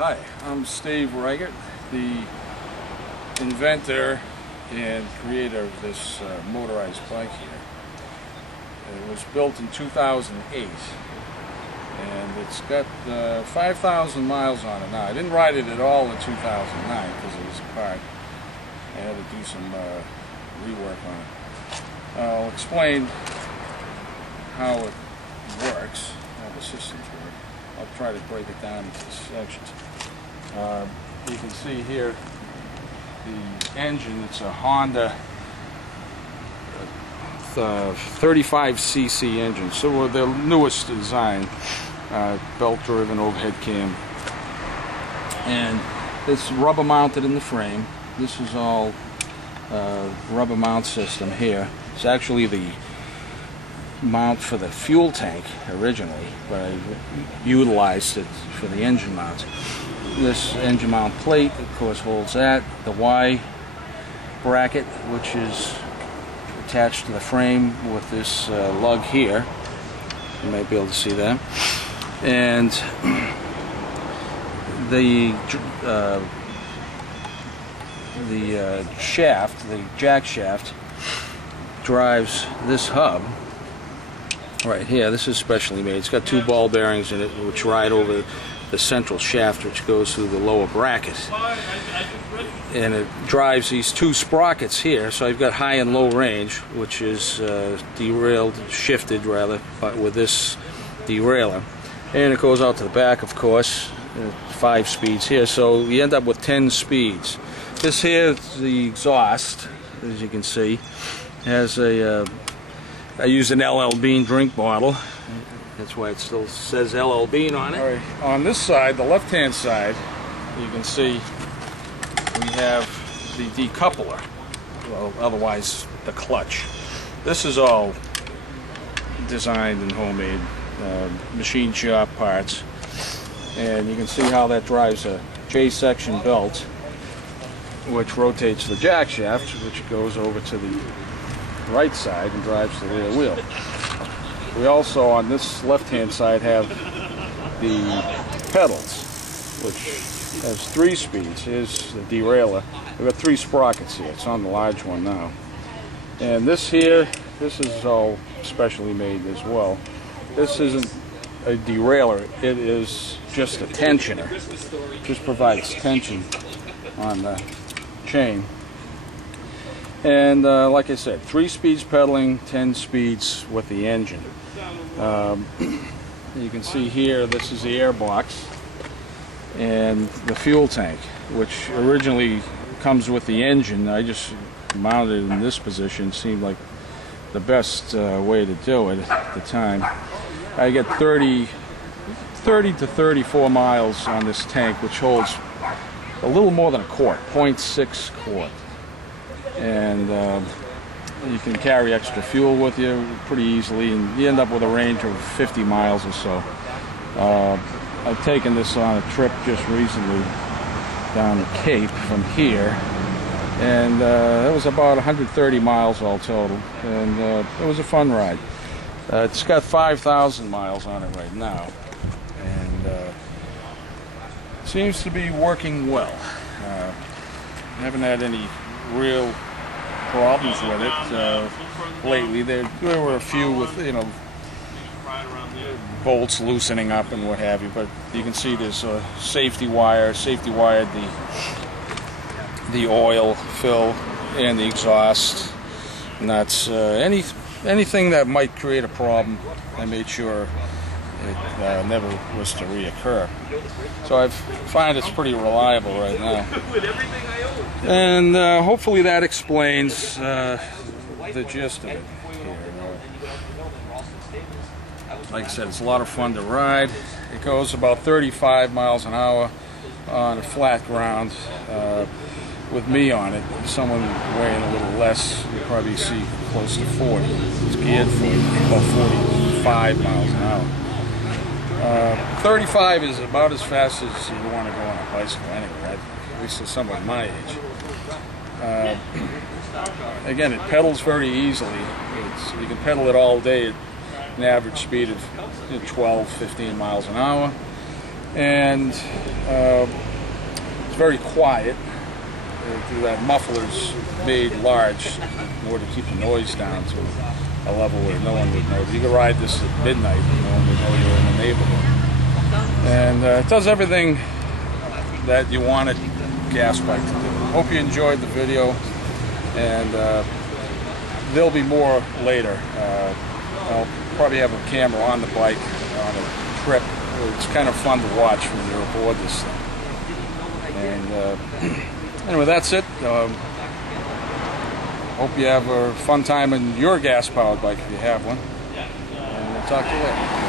Hi, I'm Steve Reichert, the inventor and creator of this motorized bike here. It was built in 2008 and it's got 5,000 miles on it now. I didn't ride it at all in 2009 because it was apart. I had to do some rework on it. I'll explain how it works, how the systems work. I'll try to break it down into sections. You can see here the engine. It's a Honda 35cc engine, so the newest design, belt-driven overhead cam, and it's rubber mounted in the frame. This is all rubber mount system here. It's actually the mount for the fuel tank originally, but I utilized it for the engine mount. This engine mount plate, of course, holds that. The Y bracket, which is attached to the frame with this lug here. You might be able to see that. And the shaft, the jack shaft, drives this hub right here. This is specially made. It's got two ball bearings in it which ride over the central shaft, which goes through the lower bracket, and it drives these two sprockets here. So I've got high and low range, which is shifted rather, but with this derailleur, and it goes out to the back, of course, 5 speeds here, so you end up with 10 speeds. This here is the exhaust, as you can see. It has a I used an LL Bean drink bottle. That's why it still says LL Bean on it. All right. On this side, the left-hand side, you can see we have the decoupler, well, otherwise the clutch. This is all designed and homemade, machine shop parts. And you can see how that drives a J-section belt, which rotates the jack shaft, which goes over to the right side and drives the rear wheel. We also, on this left-hand side, have the pedals, which has 3 speeds. Here's the derailleur. We've got 3 sprockets here. It's on the large one now. And this here, this is all specially made as well. This isn't a derailleur. It is just a tensioner. Just provides tension on the chain. And like I said, 3 speeds pedaling, 10 speeds with the engine. You can see here, this is the air box and the fuel tank, which originally comes with the engine. I just mounted it in this position. Seemed like the best way to do it at the time. I get 30 to 34 miles on this tank, which holds a little more than a quart, 0.6 quart. And you can carry extra fuel with you pretty easily, and you end up with a range of 50 miles or so. I've taken this on a trip just recently down the Cape from here, and it was about 130 miles all total, and it was a fun ride. It's got 5,000 miles on it right now, and seems to be working well. Haven't had any real problems with it lately. There were a few with, bolts loosening up and what have you, but you can see there's a safety wired the oil fill and the exhaust nuts. Anything that might create a problem, I made sure it never was to reoccur. So I find it's pretty reliable right now. And hopefully that explains the gist of it here. Like I said, it's a lot of fun to ride. It goes about 35 miles an hour on a flat ground. With me on it, someone weighing a little less, you probably see close to 40. It's geared for about 45 miles an hour. 35 is about as fast as you want to go on a bicycle anyway, at least for someone my age. Again, it pedals very easily. You can pedal it all day at an average speed of 12, 15 miles an hour. and it's very quiet. That muffler's made large in order to keep the noise down to a level where no one would know. You can ride this at midnight and no one would know you're in the neighborhood. And it does everything that you want a gas bike to do. Hope you enjoyed the video, and there'll be more later. I'll probably have a camera on the bike on a trip. It's kind of fun to watch when you're aboard this thing. And anyway, that's it. Hope you have a fun time in your gas-powered bike if you have one. And we'll talk to you later.